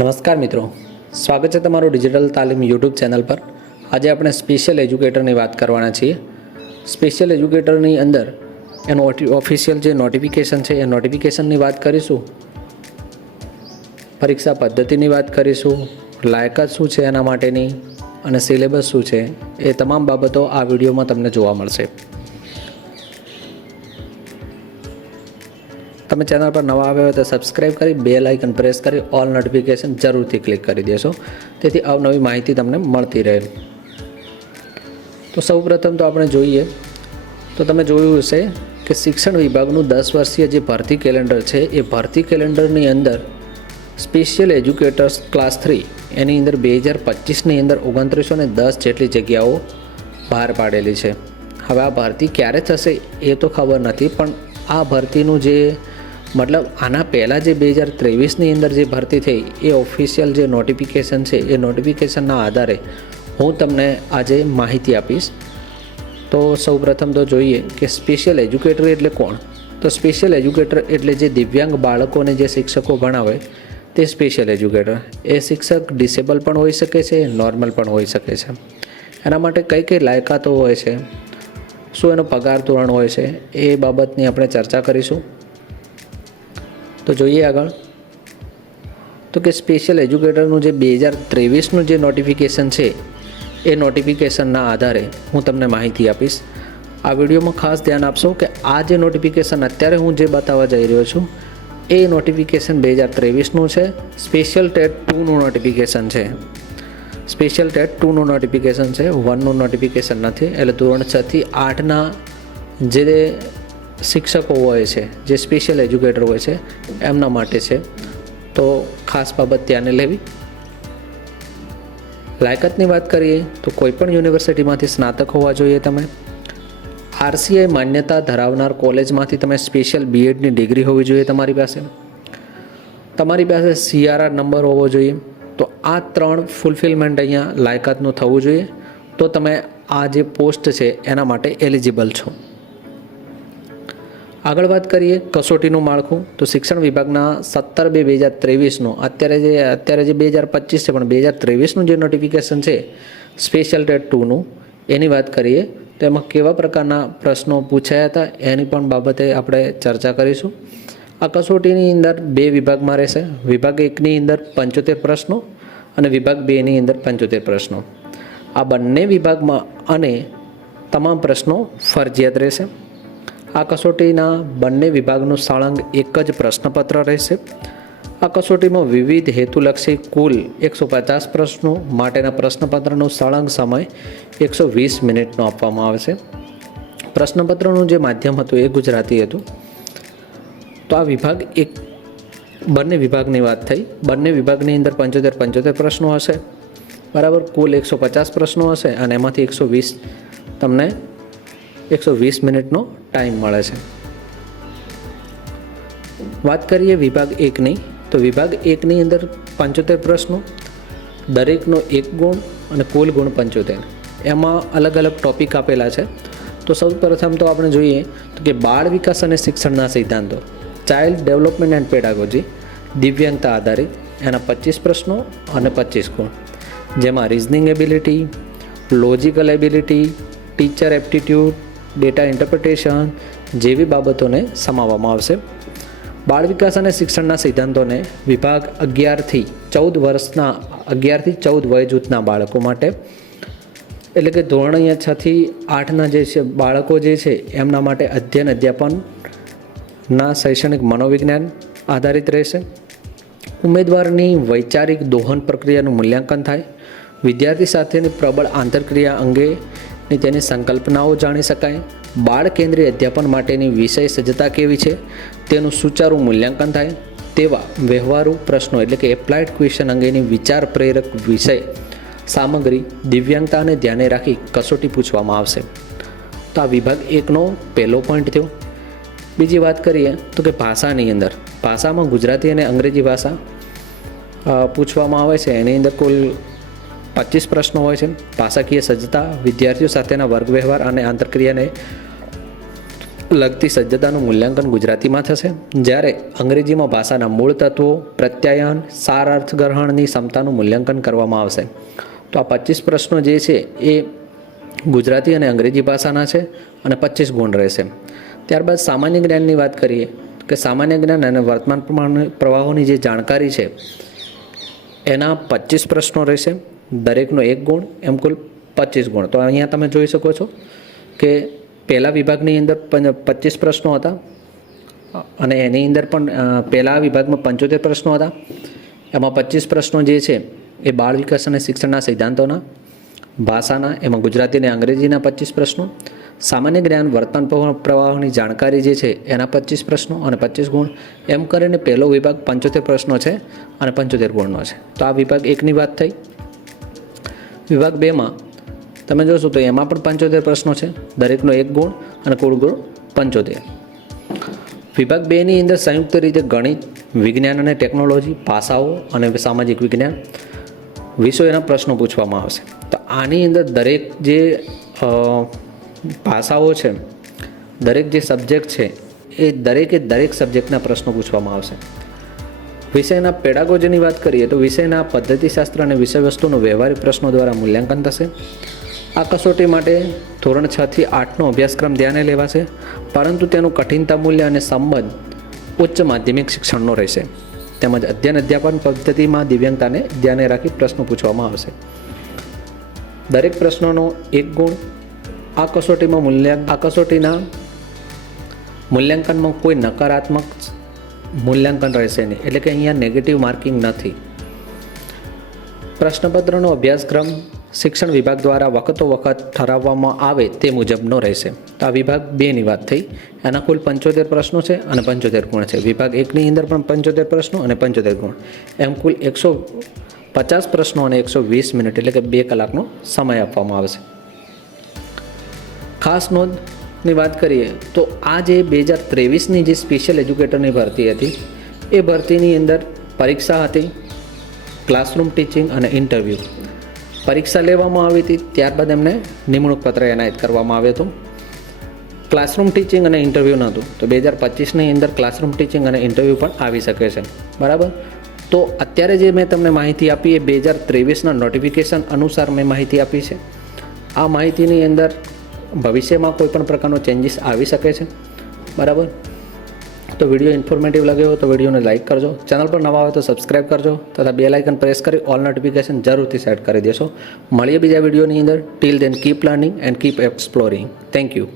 નમસ્કાર મિત્રો. સ્વાગત છે તમારું ડિજિટલ તાલીમ યુટ્યુબ ચેનલ પર. આજે આપણે સ્પેશિયલ એજ્યુકેટરની વાત કરવાના છીએ. સ્પેશિયલ એજ્યુકેટરની અંદર એનું ઓફિશિયલ જે નોટિફિકેશન છે એ નોટિફિકેશનની વાત કરીશું. પરીક્ષા પદ્ધતિની વાત કરીશું, લાયકાત શું છે એના માટેની અને સિલેબસ શું છે એ તમામ બાબતો આ વિડીયોમાં તમને જોવા મળશે. તમે ચેનલ પર નવા આવ્યા હોય તો સબસ્ક્રાઇબ કરી બે લાઇકન પ્રેસ કરી ઓલ નોટિફિકેશન જરૂરથી ક્લિક કરી દેશો. તેથી અવનવી માહિતી તમને મળતી રહે. તો સૌ પ્રથમ તો આપણે જોઈએ, તો તમે જોયું હશે કે શિક્ષણ વિભાગનું દસ વર્ષીય જે ભરતી કેલેન્ડર છે, એ ભરતી કેલેન્ડરની અંદર સ્પેશિયલ એજ્યુકેટર્સ ક્લાસ થ્રી એની અંદર બે હજાર પચીસની અંદર ઓગણત્રીસો ને દસ જેટલી જગ્યાઓ બહાર પાડેલી છે. હવે આ ભરતી ક્યારે થશે એ તો ખબર નથી, પણ આ ભરતીનું જે મતલબ આના પહેલાં જે બે હજાર ત્રેવીસની અંદર જે ભરતી થઈ, એ ઓફિશિયલ જે નોટિફિકેશન છે, એ નોટિફિકેશનના આધારે હું તમને આજે માહિતી આપીશ. તો સૌપ્રથમ તો જોઈએ કે સ્પેશિયલ એજ્યુકેટર એટલે કોણ? તો સ્પેશિયલ એજ્યુકેટર એટલે જે દિવ્યાંગ બાળકોને જે શિક્ષકો ભણાવે, તે સ્પેશિયલ એજ્યુકેટર એ શિક્ષક ડિસેબલ પણ હોઈ શકે છે નોર્મલ પણ હોઈ શકે છે. એના માટે કઈ કઈ લાયકાતો હોય છે? શું એનો પગાર ધોરણ હોય છે? એ બાબતની આપણે ચર્ચા કરીશું. તો જોઈએ આગળ. તો કે સ્પેશિયલ એજ્યુકેટરનું જે બે હજાર ત્રેવીસનું જે નોટિફિકેશન છે, એ નોટિફિકેશનના આધારે હું તમને માહિતી આપીશ. આ વિડીયોમાં ખાસ ધ્યાન આપશો કે આ જે નોટિફિકેશન અત્યારે હું જે બતાવવા જઈ રહ્યો છું, એ નોટિફિકેશન બે હજાર ત્રેવીસનું છે. સ્પેશિયલ ટેટ ટુનું નોટિફિકેશન છે. સ્પેશિયલ ટેટ ટુનું નોટિફિકેશન છે. વનનું નોટિફિકેશન નથી. એટલે ધોરણ છથી આઠના જે શિક્ષકો હોય છે, જે સ્પેશિયલ એજ્યુકેટર હોય છે, એમના માટે છે. તો ખાસ બાબત ધ્યાને લેવી. લાયકાતની વાત કરીએ, તો કોઈપણ યુનિવર્સિટીમાંથી સ્નાતક હોવા જોઈએ તમે. આરસીઆઈ માન્યતા ધરાવનાર કોલેજમાંથી તમે સ્પેશિયલ બીએડની ડિગ્રી હોવી જોઈએ તમારી પાસે. તમારી પાસે સીઆરઆર નંબર હોવો જોઈએ. તો આ ત્રણ ફૂલફિલમેન્ટ અહીંયા લાયકાતનું થવું જોઈએ. તો તમે આ જે પોસ્ટ છે, એના માટે એલિજિબલ છો. આગળ વાત કરીએ કસોટીનું માળખું, તો શિક્ષણ વિભાગના સત્તર બે બે હજાર ત્રેવીસનું. અત્યારે જે અત્યારે જે બે હજાર પચીસ છે, પણ બે હજાર ત્રેવીસનું જે નોટિફિકેશન છે સ્પેશિયલ ટેટ ટુનું એની વાત કરીએ, તો એમાં કેવા પ્રકારના પ્રશ્નો પૂછાયા હતા, એની પણ બાબતે આપણે ચર્ચા કરીશું. આ કસોટીની અંદર બે વિભાગમાં રહેશે. વિભાગ એકની અંદર પંચોતેર પ્રશ્નો અને વિભાગ બેની અંદર પંચોતેર પ્રશ્નો. આ બંને વિભાગમાં અને તમામ પ્રશ્નો ફરજિયાત રહેશે. આ કસોટીના બંને વિભાગનું સળંગ એક જ પ્રશ્નપત્ર રહેશે. આ કસોટીમાં વિવિધ હેતુલક્ષી કુલ એકસો પચાસ પ્રશ્નો માટેના પ્રશ્નપત્રનો સળંગ સમય એકસો વીસ મિનિટનો આપવામાં આવશે પ્રશ્નપત્રનું જે માધ્યમ હતું એ ગુજરાતી હતું. તો આ વિભાગ એક, બંને વિભાગની વાત થઈ. બંને વિભાગની અંદર પંચોતેર પંચોતેર પ્રશ્નો હશે. બરાબર કુલ એકસો પચાસ પ્રશ્નો હશે અને એમાંથી એકસો વીસ તમને એકસો વીસ મિનિટનો ટાઈમ મળે છે. વાત કરીએ વિભાગ એકની, તો વિભાગ એકની અંદર પંચોતેર પ્રશ્નો, દરેકનો એક ગુણ અને કુલ ગુણ પંચોતેર. એમાં અલગ અલગ ટોપિક આપેલા છે. તો સૌ પ્રથમ તો આપણે જોઈએ તો કે બાળ વિકાસ અને શિક્ષણના સિદ્ધાંતો, ચાઇલ્ડ ડેવલપમેન્ટ એન્ડ પેડાગોજી, દિવ્યાંગતા આધારિત, એના પચીસ પ્રશ્નો અને પચીસ ગુણ. જેમાં reasoning ability logical ability teacher aptitude data interpretation જેવી બાબતોને સમાવવામાં આવશે. બાળ વિકાસ અને શિક્ષણના સિદ્ધાંતોને વિભાગ અગિયારથી ચૌદ વર્ષના, અગિયારથી ચૌદ વય જૂથના બાળકો માટે. એટલે કે ધોરણ અહીંયા છથી આઠના જે છે, બાળકો જે છે, એમના માટે અધ્યયન અધ્યાપનના શૈક્ષણિક મનોવિજ્ઞાન આધારિત રહેશે. ઉમેદવારની વૈચારિક દોહન પ્રક્રિયાનું મૂલ્યાંકન થાય. વિદ્યાર્થી સાથેની પ્રબળ આંતરક્રિયા અંગેની તેની સંકલ્પનાઓ જાણી શકાય. બાળ કેન્દ્રીય અધ્યાપન માટેની વિષય સજ્જતા કેવી છે? તેનું સુચારું મૂલ્યાંકન થાય. તેવા વ્યવહારુ પ્રશ્નો એટલે કે એપ્લાઇડ ક્વેશ્ચન અંગેની વિચાર પ્રેરક વિષય સામગ્રી દિવ્યાંગતાને ધ્યાને રાખી કસોટી પૂછવામાં આવશે. તો આ વિભાગ એકનો પહેલો પોઈન્ટ થયો. બીજી વાત કરીએ તો કે ભાષાની અંદર. ભાષામાં ગુજરાતી અને અંગ્રેજી ભાષા પૂછવામાં આવે છે. એની અંદર કુલ પચીસ પ્રશ્નો હોય છે. ભાષાકીય સજ્જતા, વિદ્યાર્થીઓ સાથેના વર્ગ વ્યવહાર અને આંતરક્રિયાને લગતી સજ્જતાનું મૂલ્યાંકન ગુજરાતીમાં થશે. જ્યારે અંગ્રેજીમાં ભાષાના મૂળ તત્વો, પ્રત્યાયન, સાર અર્થગ્રહણની ક્ષમતાનું મૂલ્યાંકન કરવામાં આવશે. તો આ પચીસ પ્રશ્નો જે છે એ ગુજરાતી અને અંગ્રેજી ભાષાના છે અને પચીસ ગુણ રહેશે. ત્યારબાદ સામાન્ય જ્ઞાનની વાત કરીએ, કે સામાન્ય જ્ઞાન અને વર્તમાન પ્રમાણ પ્રવાહોની જે જાણકારી છે, એના પચીસ પ્રશ્નો રહેશે. દરેકનો એક ગુણ, એમ કુલ પચીસ ગુણ. તો અહીંયા તમે જોઈ શકો છો કે પહેલા વિભાગની અંદર પચીસ પ્રશ્નો હતા અને એની અંદર પણ પહેલા વિભાગમાં પંચોતેર પ્રશ્નો હતા. એમાં પચીસ પ્રશ્નો જે છે એ બાળ વિકાસ અને શિક્ષણના સિદ્ધાંતોના, ભાષાના, એમાં ગુજરાતી અને અંગ્રેજીના પચીસ પ્રશ્નો, સામાન્ય જ્ઞાન પ્રવાહની પ્રવાહોની જાણકારી જે છે એના પચીસ પ્રશ્નો અને પચીસ ગુણ. એમ કરીને પહેલો વિભાગ પંચોતેર પ્રશ્નો છે અને પંચોતેર ગુણનો છે. તો આ વિભાગ એકની વાત થઈ. વિભાગ બેમાં તમે જોશો તો એમાં પણ પંચોતેર પ્રશ્નો છે. દરેકનો એક ગુણ અને કુલ ગુણ પંચોતેર. વિભાગ બેની અંદર સંયુક્ત રીતે ગણિત, વિજ્ઞાન અને ટેકનોલોજી, ભાષાઓ અને સામાજિક વિજ્ઞાન વિષયોના પ્રશ્નો પૂછવામાં આવશે. તો આની અંદર દરેક જે ભાષાઓ છે, દરેક જે સબ્જેક્ટ છે, એ દરેકે દરેક સબ્જેક્ટના પ્રશ્નો પૂછવામાં આવશે. વિષયના પેડાગોજીની વાત કરીએ તો વિષયના પદ્ધતિશાસ્ત્ર અને વિષયવસ્તુનું વ્યવહારિક પ્રશ્નો દ્વારા મૂલ્યાંકન થશે. આ કસોટી માટે ધોરણ છ થી આઠનો અભ્યાસક્રમ ધ્યાને લેવાશે, પરંતુ તેનું કઠિનતા મૂલ્ય અને સંબંધ ઉચ્ચ માધ્યમિક શિક્ષણનો રહેશે. તેમજ અધ્યયન અધ્યાપન પદ્ધતિમાં દિવ્યાંગતાને ધ્યાને રાખી પ્રશ્નો પૂછવામાં આવશે. દરેક પ્રશ્નોનો એક ગુણ. આ કસોટીમાં મૂલ્યાંક આ કસોટીના મૂલ્યાંકનમાં કોઈ નકારાત્મક મૂલ્યાંકન રહેશે નહીં. એટલે કે અહીંયા નેગેટિવ માર્કિંગ નથી. પ્રશ્નપત્રનો અભ્યાસક્રમ શિક્ષણ વિભાગ દ્વારા વખતો વખત ઠરાવવામાં આવે તે મુજબનો રહેશે. તો આ વિભાગ બેની વાત થઈ. એના કુલ પંચોતેર પ્રશ્નો છે અને પંચોતેર ગુણ છે. વિભાગ એકની અંદર પણ પંચોતેર પ્રશ્નો અને પંચોતેર ગુણ. એમ કુલ એકસો પચાસ પ્રશ્નો અને એકસો વીસ મિનિટ એટલે કે બે કલાકનો સમય આપવામાં આવશે ખાસ નોંધની વાત કરીએ, તો આ જે બે હજાર ત્રેવીસની જે સ્પેશિયલ એજ્યુકેટરની ભરતી હતી, એ ભરતીની અંદર પરીક્ષા હતી ક્લાસરૂમ ટીચિંગ અને ઇન્ટરવ્યૂ પરીક્ષા લેવામાં આવી હતી, ત્યારબાદ એમને નિમણૂક પત્ર એનાયત કરવામાં આવ્યું હતું. ક્લાસરૂમ ટીચિંગ અને ઇન્ટરવ્યૂ નહોતું, તો બે હજાર પચીસની અંદર ક્લાસરૂમ ટીચિંગ અને ઇન્ટરવ્યૂ પણ આવી શકે છે. બરાબર? તો અત્યારે જે મેં તમને માહિતી આપી, એ બે હજાર ત્રેવીસના નોટિફિકેશન અનુસાર મેં માહિતી આપી છે. આ માહિતીની અંદર ભવિષ્યમાં કોઈ પણ પ્રકારનો ચેન્જીસ આવી શકે છે. બરાબર? તો વીડિયો ઇન્ફોર્મેટિવ લાગ્યો તો વિડીયોને લાઇક કરજો. ચેનલ પર નવા હોય તો સબસ્ક્રાઇબ કરજો તથા બે લાઇકન પ્રેસ કરી ઓલ નોટિફિકેશન જરૂરથી સેટ કરી દેશો. મળીએ બીજા વિડીયોની અંદર. Till then keep learning and keep exploring thank you